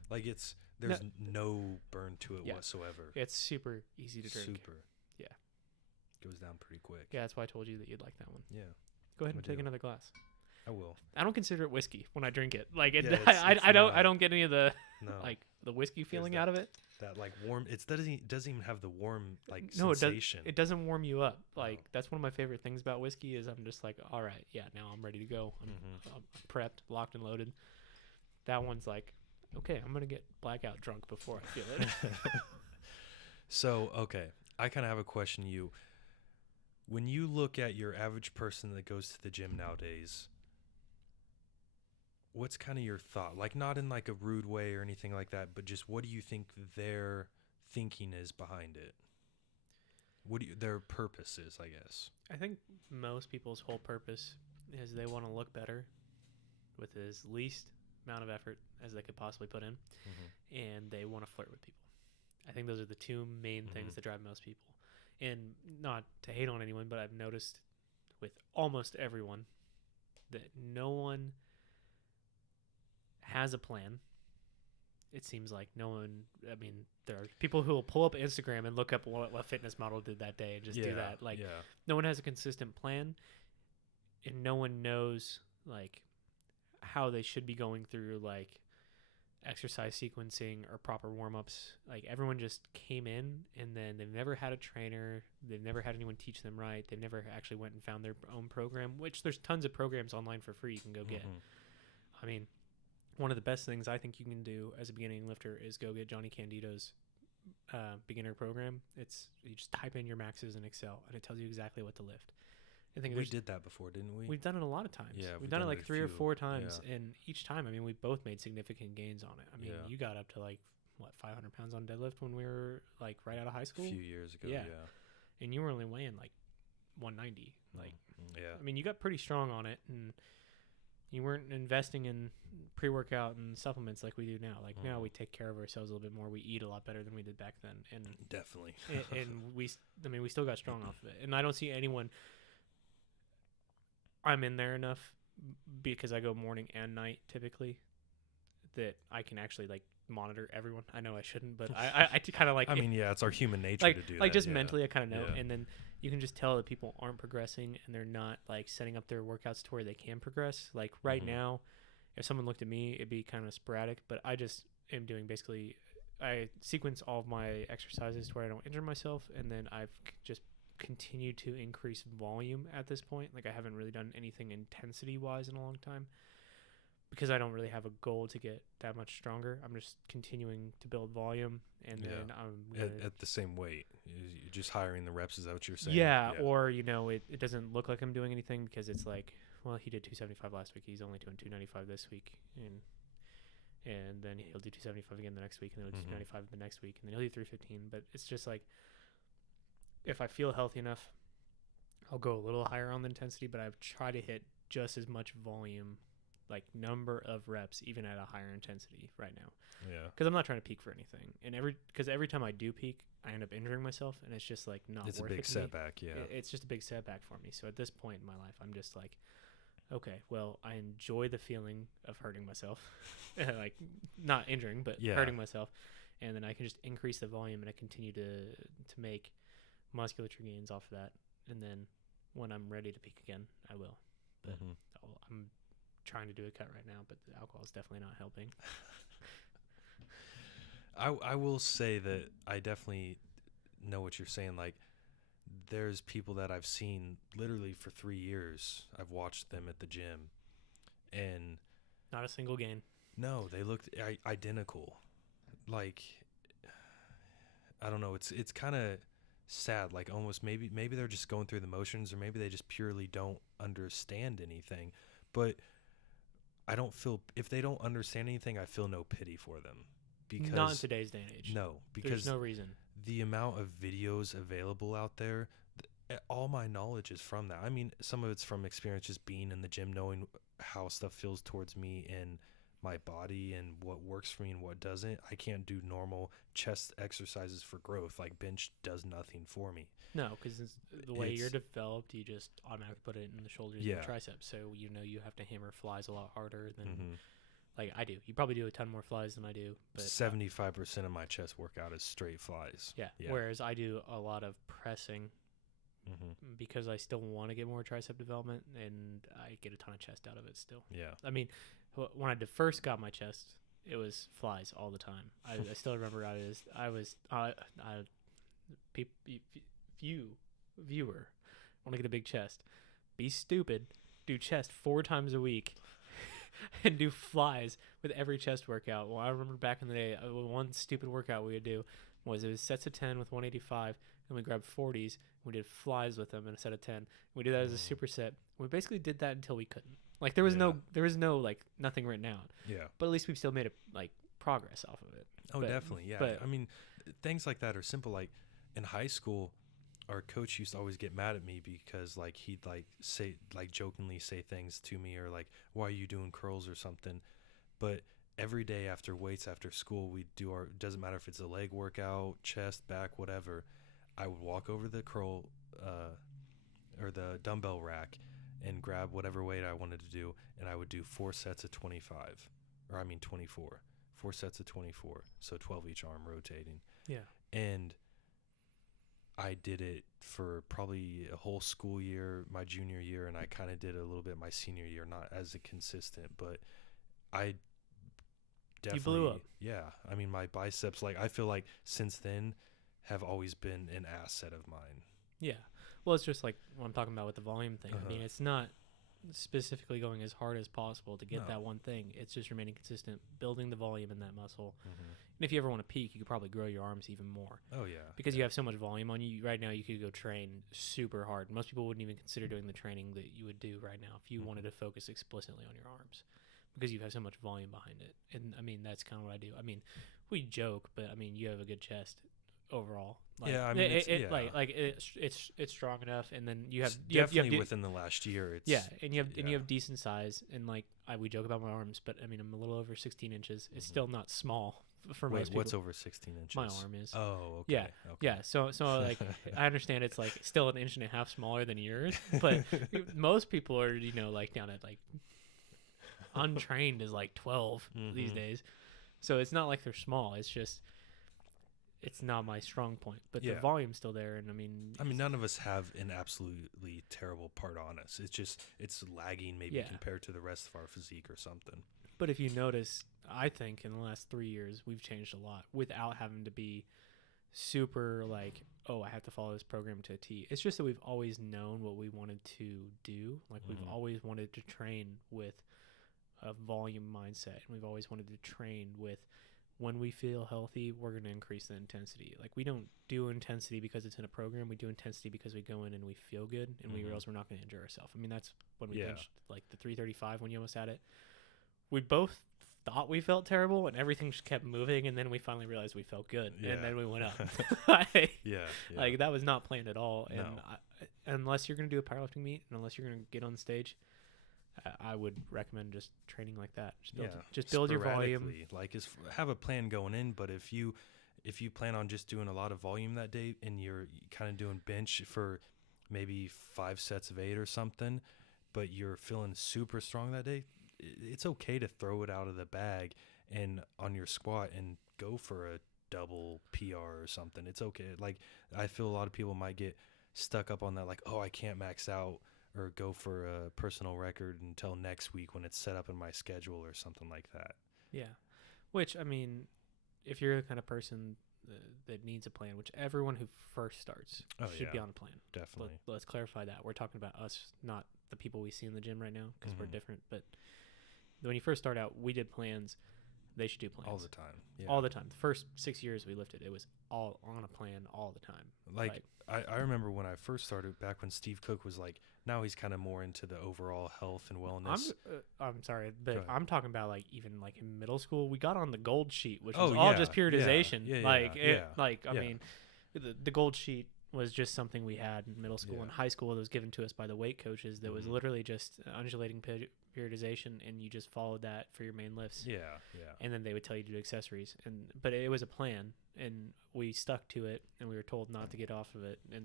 Like there's no burn to it whatsoever. It's super easy to drink. Super. Yeah. Goes down pretty quick. Yeah, that's why I told you that you'd like that one. Yeah. Go ahead and take another glass. I will. I don't consider it whiskey when I drink it. Like it's I don't get any of the like the whiskey feeling out of it. That like warm. It doesn't even have the warm sensation. It doesn't warm you up. Like that's one of my favorite things about whiskey is I'm just like, all right, yeah, now I'm ready to go. I'm prepped, locked and loaded. That one's like, okay, I'm gonna get blackout drunk before I feel it. So okay, I kind of have a question to you. When you look at your average person that goes to the gym nowadays, what's kind of your thought? Like, not in like a rude way or anything like that, but just what do you think their thinking is behind it? What their purpose is, I guess. I think most people's whole purpose is they want to look better with as least amount of effort as they could possibly put in, and they want to flirt with people. I think those are the 2 main things that drive most people. And not to hate on anyone, but I've noticed with almost everyone that no one has a plan. It seems like no one, I mean, there are people who will pull up Instagram and look up what a fitness model did that day and just do that. Like, no one has a consistent plan, and no one knows, like, how they should be going through, like, exercise sequencing or proper warm-ups. Like, everyone just came in, and then they've never had a trainer. They've never had anyone teach them right. They've never actually went and found their own program, which there's tons of programs online for free you can go get. I mean, one of the best things I think you can do as a beginning lifter is go get Johnny Candido's beginner program. You just type in your maxes in Excel, and it tells you exactly what to lift. I think we did that before, didn't we? we've done it a lot of times. Yeah, we've done it like a 3 or few. 4 times, Yeah. and each time, I mean, we both made significant gains on it. I mean, Yeah. you got up to like what 500 pounds on deadlift when we were like right out of high A school, few years ago. Yeah. Yeah. and you were only weighing like 190. Like, Yeah. I mean, you got pretty strong on it, and you weren't investing in pre-workout and supplements like we do now. Like now, we take care of ourselves a little bit more. We eat a lot better than we did back then, and Definitely. and I mean, we still got strong off of it. And I don't see anyone. I'm in there enough because I go morning and night typically that I can actually like monitor everyone. I know I shouldn't, but I kind of like. I mean, yeah, it's our human nature like to do like that. just yeah. mentally, I kind of know, Yeah. and then you can just tell that people aren't progressing and they're not like setting up their workouts to where they can progress. Like right Mhm. now, if someone looked at me, it'd be kind of sporadic, but I just am doing basically. I sequence all of my exercises to where I don't injure myself, and then I've just continued to increase volume at this point. Like I haven't really done anything intensity wise in a long time because I don't really have a goal to get that much stronger. I'm just continuing to build volume, and Yeah. then I'm gonna, At the same weight. You're just hiring the reps. Is that what you're saying? yeah, or it doesn't look like I'm doing anything because it's like, well, he did 275 last week. He's only doing 295 this week, and then he'll do 275 again the next week, and then he'll do 295 the next week, and then he'll do 315. But it's just like, if I feel healthy enough, I'll go a little higher on the intensity, but I've tried to hit just as much volume, like number of reps, even at a higher intensity right now. Yeah. Because I'm not trying to peak for anything, and every time I do peak, I end up injuring myself, and it's just like not It's a worth big it to me. setback. Yeah. It's just a big setback for me. So at this point in my life, I'm just like, okay, well, I enjoy the feeling of hurting myself, like not injuring, but Yeah. hurting myself, and then I can just increase the volume, and I continue to make musculature gains off of that, and then when I'm ready to peak again, I will. But Mhm. I'm trying to do a cut right now, but the alcohol is definitely not helping. I will say that I definitely know what you're saying. Like, there's people that I've seen literally for 3 years. I've watched them at the gym, and Not a single gain. no, they looked identical. Like, I don't know. It's kind of sad. Like, almost maybe they're just going through the motions, or maybe they just purely don't understand anything. But I don't feel, if they don't understand anything, I feel no pity for them. Because Not in today's day and age. no, There's because no reason. the amount of videos available out there, all my knowledge is from that. I mean, some of it's from experience, just being in the gym, knowing how stuff feels towards me and my body and what works for me and what doesn't. I can't do normal chest exercises for growth. Like bench does nothing for me. No, because the way you're It's- developed, you just automatically put it in the shoulders and Yeah. the triceps. So you know you have to hammer flies a lot harder than Mhm. like I do. You probably do a ton more flies than I do, but 75% of my chest workout is straight flies. yeah. Yeah. Whereas I do a lot of pressing Mhm. because I still want to get more tricep development, and I get a ton of chest out of it still. Yeah. I mean, when I first got my chest, it was flies all the time. I still remember viewer, want to get a big chest, be stupid, do chest 4 times a week, and do flies with every chest workout. Well, I remember back in the day, one stupid workout we would do was it was sets of 10 with 185, and we grabbed 40s, and we did flies with them in a set of 10. We did that as a superset. We basically did that until we couldn't. Like there was no like nothing written out, Yeah. but at least we still made like progress off of it. Oh, But- definitely. Yeah. but- I mean, things like that are simple. Like in high school, our coach used to always get mad at me because like he'd like say like jokingly say things to me, or like, why are you doing curls or something. But every day after weights after school, we do our, doesn't matter if it's a leg workout, chest, back, whatever. I would walk over the curl or the dumbbell rack and grab whatever weight I wanted to do, and I would do 4 sets of 24. 4 sets of 24, so 12 each arm rotating. Yeah. And I did it for probably a whole school year, my junior year, and I kind of did it a little bit my senior year, not as a consistent, but I definitely, You blew up. Yeah. I mean, my biceps, like, I feel like since then have always been an asset of mine. Yeah. Well, it's just like what I'm talking about with the volume thing. I mean, it's not specifically going as hard as possible to get No. that one thing. It's just remaining consistent, building the volume in that muscle. Mm-hmm. And if you ever want to peak, you could probably grow your arms even more. Oh yeah. Because you have so much volume on you. Right now, you could go train super hard. Most people wouldn't even consider doing the training that you would do right now if you wanted to focus explicitly on your arms, because you have so much volume behind it. And I mean, that's kind of what I do. I mean, we joke, but I mean, you have a good chest overall. Like, yeah, I mean, it's strong enough, and then you have definitely within the last year. It's, and you have decent size, and like we joke about my arms, but I mean, I'm a little over 16 inches. It's still not small for most people. What's over 16 inches? My arm is. Oh, okay. Yeah, okay. yeah. So like I understand it's like still an inch and a half smaller than yours, but most people are like down at like untrained is like 12 these days. So it's not like they're small. It's just it's not my strong point, but the volume's still there. And I mean, none of us have an absolutely terrible part on us. It's just it's lagging maybe compared to the rest of our physique or something. But if you notice, I think in the last 3 years we've changed a lot without having to be super like, oh, I have to follow this program to a T. It's just that we've always known what we wanted to do. Like we've always wanted to train with a volume mindset, and we've always wanted to train with, when we feel healthy, we're going to increase the intensity. Like we don't do intensity because it's in a program. We do intensity because we go in and we feel good, and we realize we're not going to injure ourselves. I mean, that's when we benched like the 335 when you almost had it. We both thought we felt terrible, and everything just kept moving, and then we finally realized we felt good, and then we went up. Like that was not planned at all. And unless you're going to do a powerlifting meet, and unless you're going to get on stage, I would recommend just training like that. Just build your volume. Like have a plan going in, but if you plan on just doing a lot of volume that day, and you're kind of doing bench for maybe 5 sets of 8 or something, but you're feeling super strong that day, it's okay to throw it out of the bag and on your squat and go for a double PR or something. It's okay. Like I feel a lot of people might get stuck up on that, like, oh, I can't max out or go for a personal record until next week when it's set up in my schedule or something like that. Yeah. Which, I mean, if you're the kind of person that needs a plan, which everyone who first starts should be on a plan. Definitely. Let's clarify that. We're talking about us, not the people we see in the gym right now, because we're different. But when you first start out, we did plans. They should do plans. All the time. Yeah. All the time. The first 6 years we lifted, it was all on a plan all the time. Like I remember when I first started, back when Steve Cook was like, now he's kind of more into the overall health and wellness. I'm sorry, but I'm talking about like even like in middle school, we got on the gold sheet, which was all just periodization. I mean, the gold sheet was just something we had in middle school and high school that was given to us by the weight coaches. That was literally just undulating periodization, and you just followed that for your main lifts. Yeah. And then they would tell you to do accessories, but it was a plan, and we stuck to it, and we were told not to get off of it. And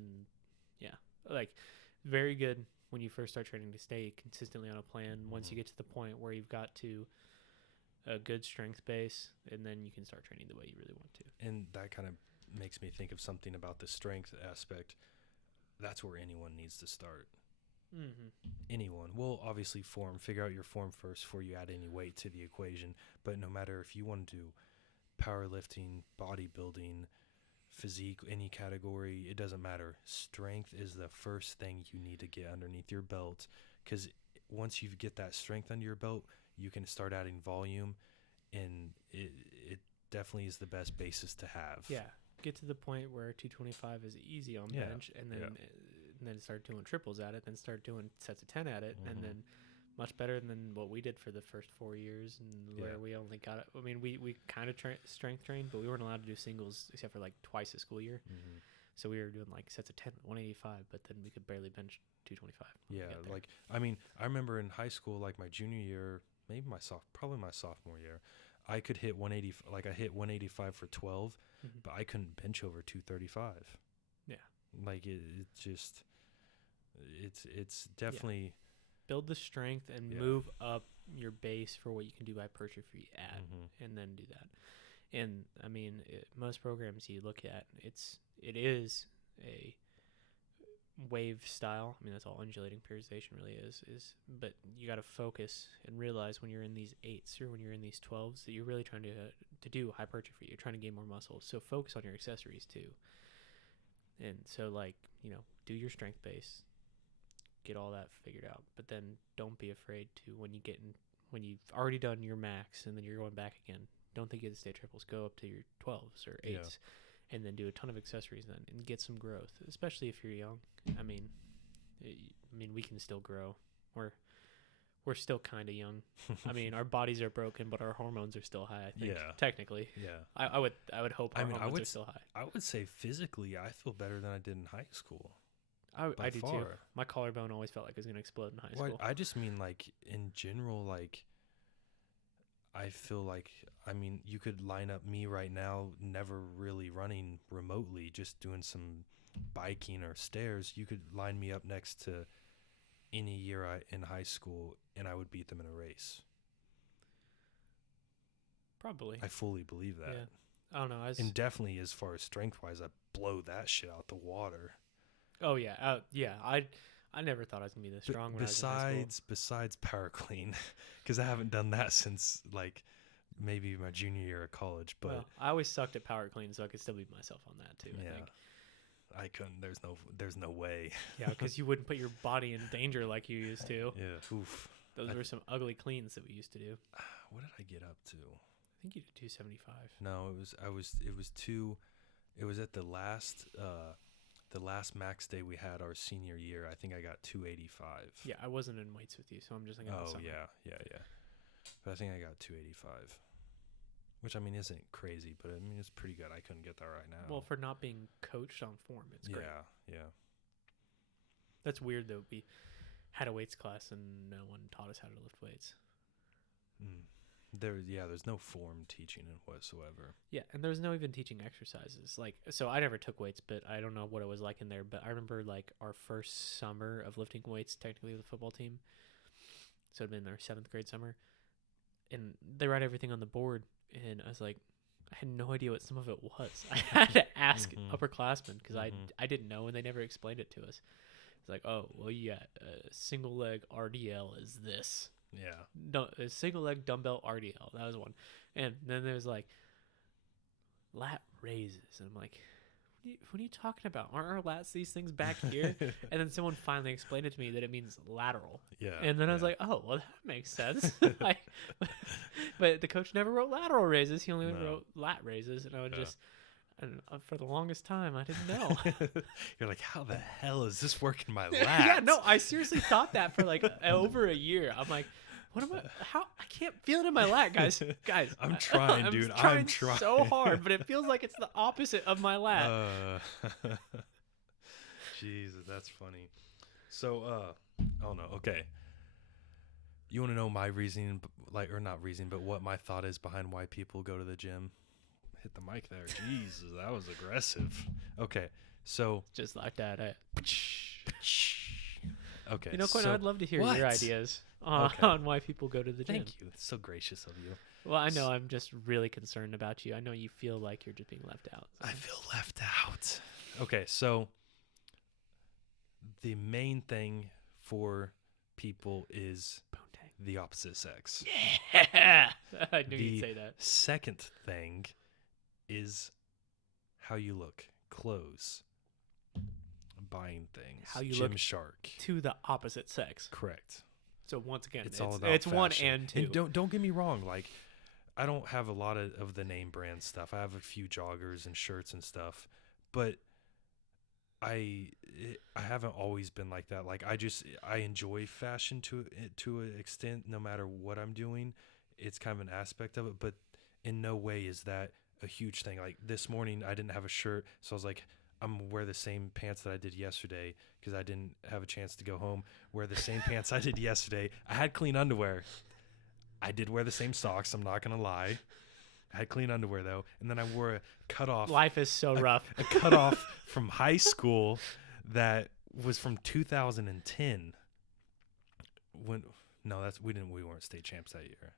like very good when you first start training to stay consistently on a plan. Once you get to the point where you've got to a good strength base, and then you can start training the way you really want to. And that kind of makes me think of something about the strength aspect. That's where anyone needs to start. Anyone. Well, obviously figure out your form first before you add any weight to the equation. But no matter if you want to do powerlifting, bodybuilding, physique, any category, it doesn't matter. Strength is the first thing you need to get underneath your belt, because once you get that strength under your belt, you can start adding volume, and it definitely is the best basis to have. Yeah. Get to the point where 225 is easy on bench, and then start doing triples at it, then start doing sets of 10 at it, and then much better than what we did for the first 4 years, and where we only got it. I mean, we kind of strength trained, but we weren't allowed to do singles except for like twice a school year. So we were doing like sets of 10, 185, but then we could barely bench 225. Yeah, like, I mean, I remember in high school, like my junior year, probably my sophomore year, I could hit 180, like I hit 185 for 12, but I couldn't bench over 235. Yeah. Like it's definitely build the strength and move up your base for what you can do hypertrophy at, and then do that. And I mean, most programs you look at, it is a wave style. I mean, that's all undulating periodization really is, but you got to focus and realize when you're in these 8s or when you're in these 12s that you're really trying to do hypertrophy. You're trying to gain more muscle. So focus on your accessories too. And so, like, do your strength base, get all that figured out. But then don't be afraid to, when you've already done your max and then you're going back again, don't think you have to stay triples. Go up to your 12s or 8s and then do a ton of accessories then and get some growth, especially if you're young. I mean, we can still grow. We're still kind of young. I mean, our bodies are broken, but our hormones are still high, I think, technically. Yeah. I would hope our hormones are still high. I would say physically, I feel better than I did in high school. I do too. My collarbone always felt like it was going to explode in high school. I just mean, like, in general, like, I feel like, I mean, you could line up me right now, never really running remotely, just doing some biking or stairs. You could line me up next to any year in high school, and I would beat them in a race. Probably. I fully believe that. Yeah. I don't know. And definitely as far as strength-wise, I blow that shit out the water. Oh, yeah. Yeah. I never thought I was going to be this strong when I was in high school. Besides power clean, because I haven't done that since, like, maybe my junior year of college. But well, I always sucked at power clean, so I could still beat myself on that, too, yeah. I think. I couldn't. There's no way. Yeah, because you wouldn't put your body in danger like you used to. Yeah. Oof. Those were some ugly cleans that we used to do. What did I get up to? I think you did 275. No, it was at the last max day we had our senior year. I think I got 285. Yeah, I wasn't in weights with you, so I'm just thinking about something. Yeah. But I think I got 285. Which, I mean, isn't crazy, but I mean, it's pretty good. I couldn't get that right now. Well, for not being coached on form, it's great. Yeah. That's weird, though. We had a weights class, and no one taught us how to lift weights. There's no form teaching it whatsoever. Yeah, and there's no even teaching exercises. Like, so I never took weights, but I don't know what it was like in there. But I remember, like, our first summer of lifting weights, technically with the football team. So it'd been our 7th grade summer. And they write everything on the board. And I was like, I had no idea what some of it was. I had to ask upperclassmen because I didn't know, and they never explained it to us. It's like, oh, well, yeah, single leg RDL is this. Yeah. No, a single leg dumbbell RDL. That was one. And then there's like lat raises. And I'm like, what are you talking about? Aren't our lats these things back here? And then someone finally explained it to me that it means lateral. Yeah. And then I was like, oh, well, that makes sense. But the coach never wrote lateral raises. He only wrote lat raises. And I would just, I don't know, for the longest time, I didn't know. You're like, how the hell is this working my lats? Yeah, no, I seriously thought that for like over a year. I'm like, what am I? How? I can't feel it in my lat, guys. I'm trying, dude. I'm trying so hard, but it feels like it's the opposite of my lat. Jesus, that's funny. So, oh no, okay. You want to know my reasoning, like, or not reasoning, but what my thought is behind why people go to the gym? Hit the mic there. Jesus, that was aggressive. Okay, so just like that. Okay, you know, Quentin, I'd love to hear your ideas on why people go to the gym. Thank you. It's so gracious of you. Well, I know I'm just really concerned about you. I know you feel like you're just being left out. So. I feel left out. Okay, so the main thing for people is the opposite sex. Yeah! I knew you'd say that. Second thing is how you look. Clothes. Buying things. How you look Gymshark. To the opposite sex. Correct. So once again, it's all about fashion. 1 and 2. And don't get me wrong, like I don't have a lot of the name brand stuff. I have a few joggers and shirts and stuff, but I haven't always been like that. Like I enjoy fashion to an extent, no matter what I'm doing. It's kind of an aspect of it, but in no way is that a huge thing. Like this morning, I didn't have a shirt, so I was like, I'm gonna wear the same pants that I did yesterday because I didn't have a chance to go home. Wear the same pants I did yesterday. I had clean underwear. I did wear the same socks. I'm not gonna lie. I had clean underwear though, and then I wore a cutoff. Life is so rough. A cutoff from high school that was from 2010. We weren't state champs that year.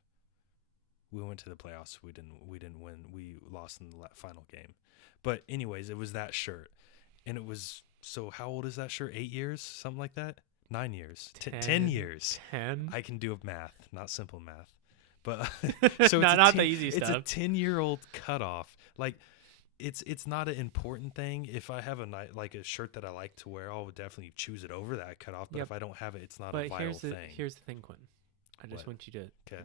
We went to the playoffs. We didn't win. We lost in the final game. But anyways, it was that shirt, and it was. So how old is that shirt? 8 years, something like that. 9 years. 10 years. 10. I can do math, not simple math. But so not the easy stuff. It's a 10-year-old cutoff. Like it's not an important thing. If I have like a shirt that I like to wear, I'll definitely choose it over that cutoff. But Yep. if I don't have it, it's not But a vital thing. here's the thing, Quentin. I just What? want you to Okay.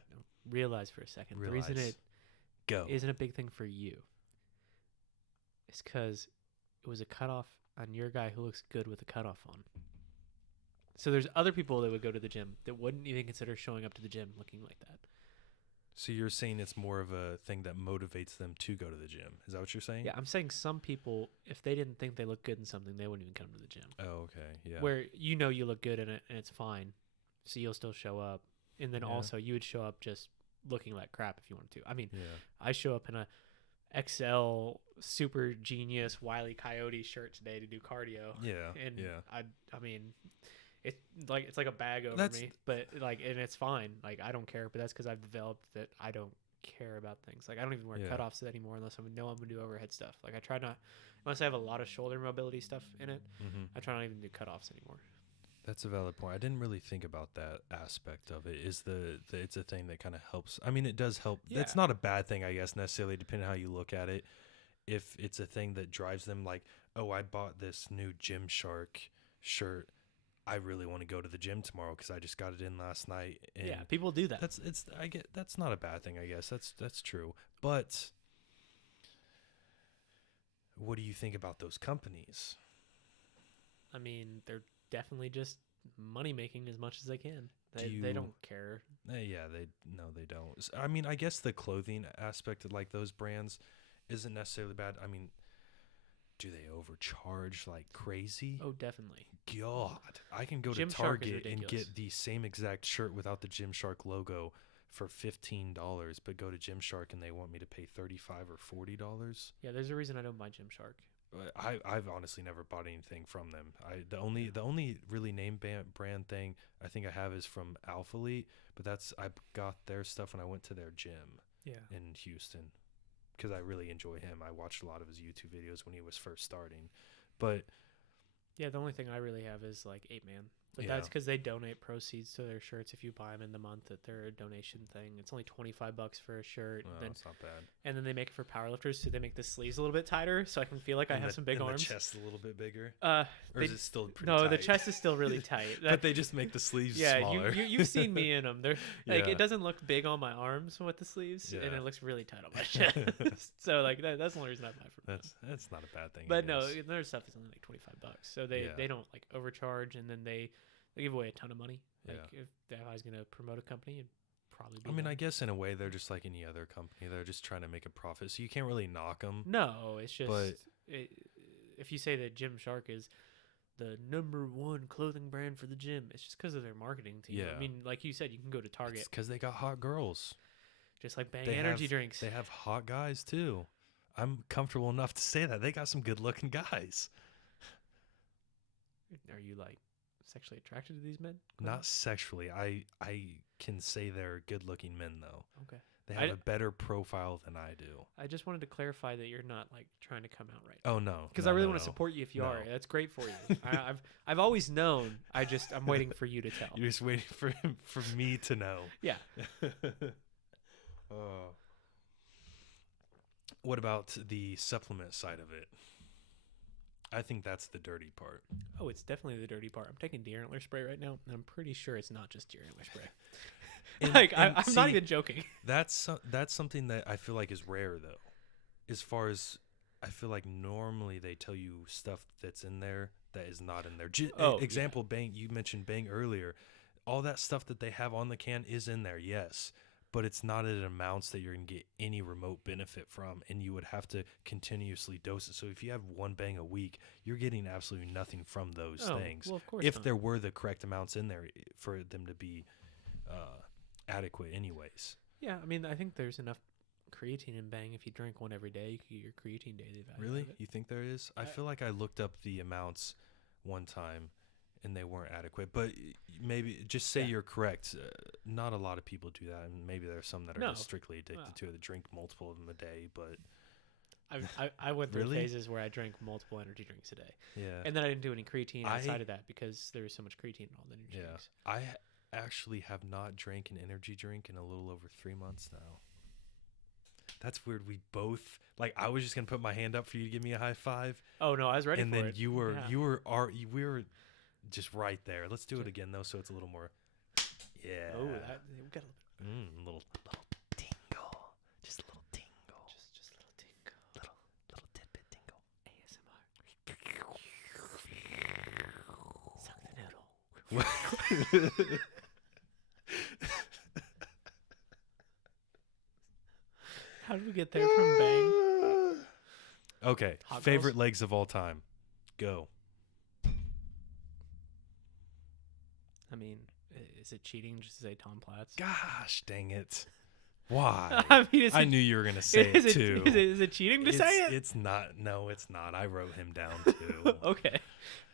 realize for a second. The reason Realize. it Go. isn't a big thing for you is because it was a cutoff on your guy who looks good with a cutoff on. So there's other people that would go to the gym that wouldn't even consider showing up to the gym looking like that. So you're saying it's more of a thing that motivates them to go to the gym. Is that what you're saying? Yeah, I'm saying some people, if they didn't think they look good in something, they wouldn't even come to the gym. Oh, okay. Yeah. Where you know you look good in it and it's fine, so you'll still show up. And then Yeah. also you would show up just looking like crap if you wanted to. I mean, Yeah. I show up in a XL Super Genius Wile E. Coyote shirt today to do cardio. Yeah. And yeah. I mean, it's like a bag over That's- me, but like, and it's fine. Like, I don't care, but that's because I've developed that I don't care about things. Like, I don't even wear Yeah. cutoffs anymore unless I know I'm gonna do overhead stuff. Like, I try not, unless I have a lot of shoulder mobility stuff in it, Mm-hmm. I try not even to do cutoffs anymore. That's a valid point. I didn't really think about that aspect of it. Is the it's a thing that kind of helps. I mean, it does help. Yeah. It's not a bad thing, I guess, necessarily, depending on how you look at it. If it's a thing that drives them, like, oh, I bought this new Gymshark shirt. I really want to go to the gym tomorrow because I just got it in last night. And Yeah, people do that. that's not a bad thing, I guess. That's true. But what do you think about those companies? I mean, they're definitely just money making as much as they can. They Do you- don't care. Yeah, they don't. I mean, I guess the clothing aspect of like those brands isn't necessarily bad. I mean, do they overcharge like crazy? Oh, definitely. God, I can go to Gymshark is Target and ridiculous. get the same exact shirt without the Gymshark logo for $15, but go to Gymshark and they want me to pay $35 or $40. Yeah, there's a reason I don't buy Gymshark. I've honestly never bought anything from them. The only really name brand thing I think I have is from Alpha Elite, but I got their stuff when I went to their gym Yeah. in Houston because I really enjoy him. I watched a lot of his YouTube videos when he was first starting, but Yeah, the only thing I really have is like 8-Man. But Yeah. that's because they donate proceeds to their shirts if you buy them in the month at their donation thing. It's only $25 for a shirt. well, Then, it's not bad. and then they make it for powerlifters, so they make the sleeves a little bit tighter, so I can feel like I And have the- some big and arms. The chest a little bit bigger, Or or is it still pretty no, tight? the chest is still really tight. But they just make the sleeves Yeah, smaller. you've seen me in them. They're like Yeah. it doesn't look big on my arms with the sleeves, and Yeah. it looks really tight on my chest. So like that's the only reason I buy from them. That's not a bad thing. I But no, guess. their stuff is only like $25. So they Yeah. don't like overcharge, and then they give away a ton of money. Like Yeah. if I was gonna promote a company, it'd probably be. I mean, them. I guess in a way they're just like any other company. They're just trying to make a profit, so you can't really knock them. No, it's just But- if you say that Gymshark is the #1 clothing brand for the gym, it's just because of their marketing team. Yeah. I mean, like you said, you can go to Target, Because they got hot girls. just like Bang They energy have- drinks. They have hot guys too. I'm comfortable enough to say that they got some good-looking guys. Are you like sexually attracted to these men? Not sexually. I can say they're good-looking men though. Okay. They I- have a better profile than I do. I just wanted to clarify that you're not like trying to come out right. Oh no. Because No, I really no, want to no. support you if you No. are. That's great for you. I've always known. I'm waiting for you to tell. You're just waiting for me to know. Yeah. What about the supplement side of it? I think that's the dirty part. Oh, it's definitely the dirty part. I'm taking deer antler spray right now, and I'm pretty sure it's not just deer antler spray. I'm not see, even joking. That's something that I feel like is rare though. As far as I feel like normally they tell you stuff that's in there that is not in there. Oh, Example, Bang, you mentioned Bang earlier. All that stuff that they have on the can is in there, yes, but it's not at amounts that you're going to get any remote benefit from, and you would have to continuously dose it. So if you have one Bang a week, you're getting absolutely nothing from those things. Well, of course If not. there were the correct amounts in there for them to be adequate anyways. Yeah, I mean, I think there's enough creatine in Bang. If you drink one every day, you could get your creatine daily value. Really? out of it. You think there is? I feel like I looked up the amounts one time and they weren't adequate. But maybe just say Yeah. you're correct. Not a lot of people do that. And maybe there's some that are No. just strictly addicted Well. to it that drink multiple of them a day. But I went through Really? phases where I drank multiple energy drinks a day, yeah. and then I didn't do any creatine I- outside of that because there was so much creatine in all the energy Yeah. drinks. I actually have not drank an energy drink in a little over 3 months now. That's weird. We both I was just gonna put my hand up for you to give me a high five, Oh no, I was ready and for then it. you were Yeah. we were just right there. Let's do it again though, so it's a little more. Yeah. Oh, we got a Little tingle, just a little tingle, just a little tingle. little tidbit tingle. ASMR. Suck the noodle. How did we get there from bang? Okay, Hot favorite girls? legs of all time. Go. I mean, is it cheating just to say Tom Platz? Gosh, dang it. Why? I mean, I knew you were going to say it too. Is it cheating to say it? It's not. No, it's not. I wrote him down too. Okay.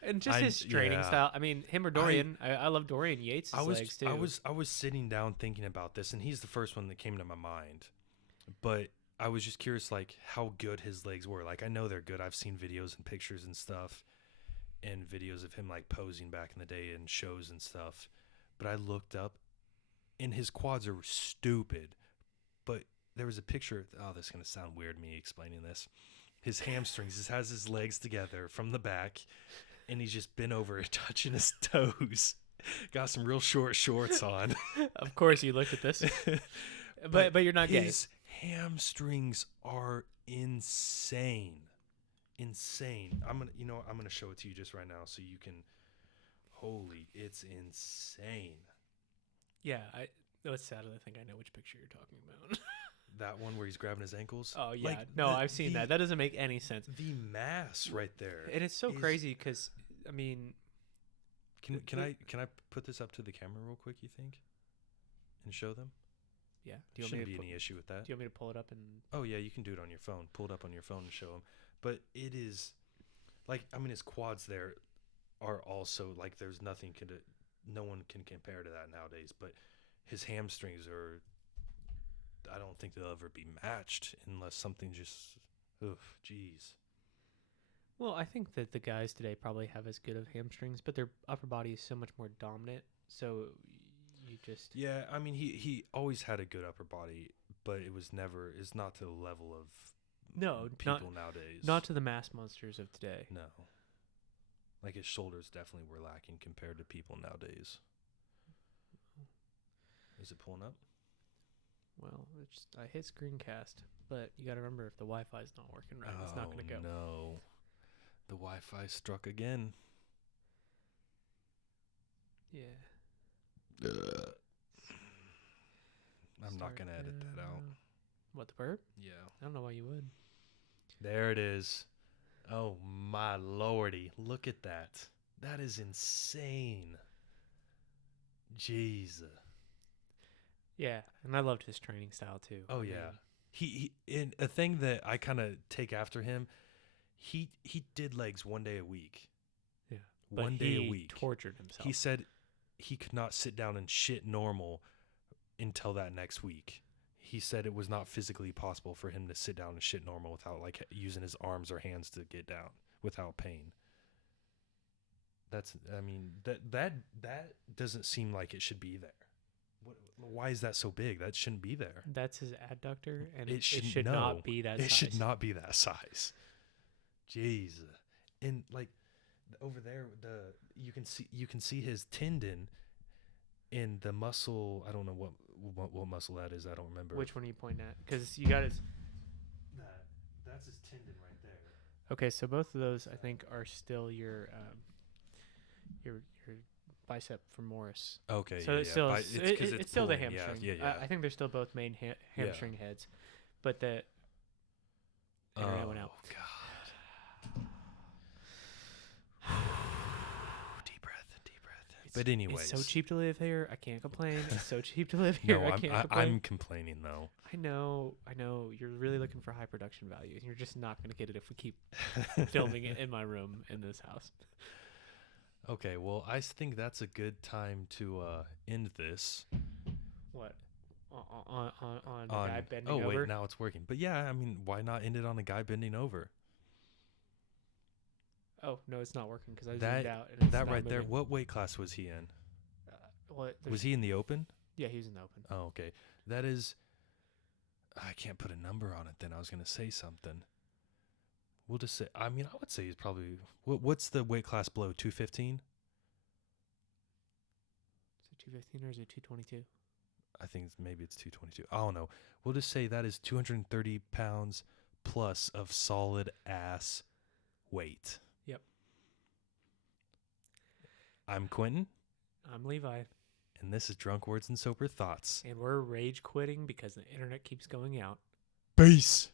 And just his training style. I mean, him or Dorian. I love Dorian Yates' legs too. I was sitting down thinking about this, and he's the first one that came to my mind. But I was just curious, how good his legs were. I know they're good. I've seen videos and pictures and stuff, and videos of him posing back in the day in shows and stuff. But I looked up, and his quads are stupid. But there was a picture. Oh, this is gonna sound weird me explaining this. His hamstrings. He has his legs together from the back, and he's just bent over, touching his toes. Got some real short shorts on. Of course, you looked at this, but you're not gay. His hamstrings are insane. I'm gonna show it to you just right now so you can. Holy, it's insane. Yeah, it's sad. I think I know which picture you're talking about. That one where he's grabbing his ankles. Oh yeah, no, I've seen that. That doesn't make any sense. The mass right there. And it's so crazy because I mean, can I put this up to the camera real quick? You think, and show them? Yeah. There shouldn't be any issue with that. Do you want me to pull it up and? Oh yeah, you can do it on your phone. Pull it up on your phone and show them. But it is, his quads there are also there's nothing no one can compare to that nowadays. But his hamstrings are. I don't think they'll ever be matched unless something just. Oof, jeez. Well, I think that the guys today probably have as good of hamstrings, but their upper body is so much more dominant. So you just. Yeah, I mean, he always had a good upper body, but it's not to the level of people nowadays. Not to the mass monsters of today. No. His shoulders definitely were lacking compared to people nowadays. Is it pulling up? Well, I hit screencast, but you got to remember if the Wi-Fi is not working right, it's not going to go. No. The Wi-Fi struck again. Yeah. I'm not going to edit that out. What, the burp? Yeah. I don't know why you would. There it is. Oh, my lordy. Look at that. That is insane. Jesus. Yeah, and I loved his training style too. Oh yeah, he in a thing that I kind of take after him. He did legs 1 day a week. Yeah, one day a week. Tortured himself. He said he could not sit down and shit normal until that next week. He said it was not physically possible for him to sit down and shit normal without using his arms or hands to get down without pain. That doesn't seem like it should be there. Why is that so big? That shouldn't be there. That's his adductor, and it should not be that size. It should not be that size. Jeez. And over there, you can see his tendon in the muscle. I don't know what muscle that is. I don't remember. Which one are you pointing at? Because you got his. That's his tendon right there. Okay, so both of those I think are still your bicep femoris. Okay, so yeah, it's still it's still the pulling, hamstring. Yeah. I think they're still both main hamstring heads, but the internet went out. God. Deep breath. But anyways, it's so cheap to live here. I can't complain. It's so cheap to live here. I can't complain. I'm complaining though. I know. You're really looking for high production value, and you're just not going to get it if we keep filming it in my room in this house. Okay, well, I think that's a good time to end this. What? On a guy bending over? Oh, wait, now it's working. But yeah, I mean, why not end it on a guy bending over? Oh, no, it's not working because I zoomed out. And it's that not right there, moving. what weight class was he in? Was he in the open? Yeah, he was in the open. Oh, okay. That is I can't put a number on it then. I was going to say something. We'll just say, I mean, I would say he's probably, what's the weight class below? 215? Is it 215 or is it 222? I think maybe it's 222. I don't know. We'll just say that is 230 pounds plus of solid ass weight. Yep. I'm Quentin. I'm Levi. And this is Drunk Words and Sober Thoughts. And we're rage quitting because the internet keeps going out. Peace.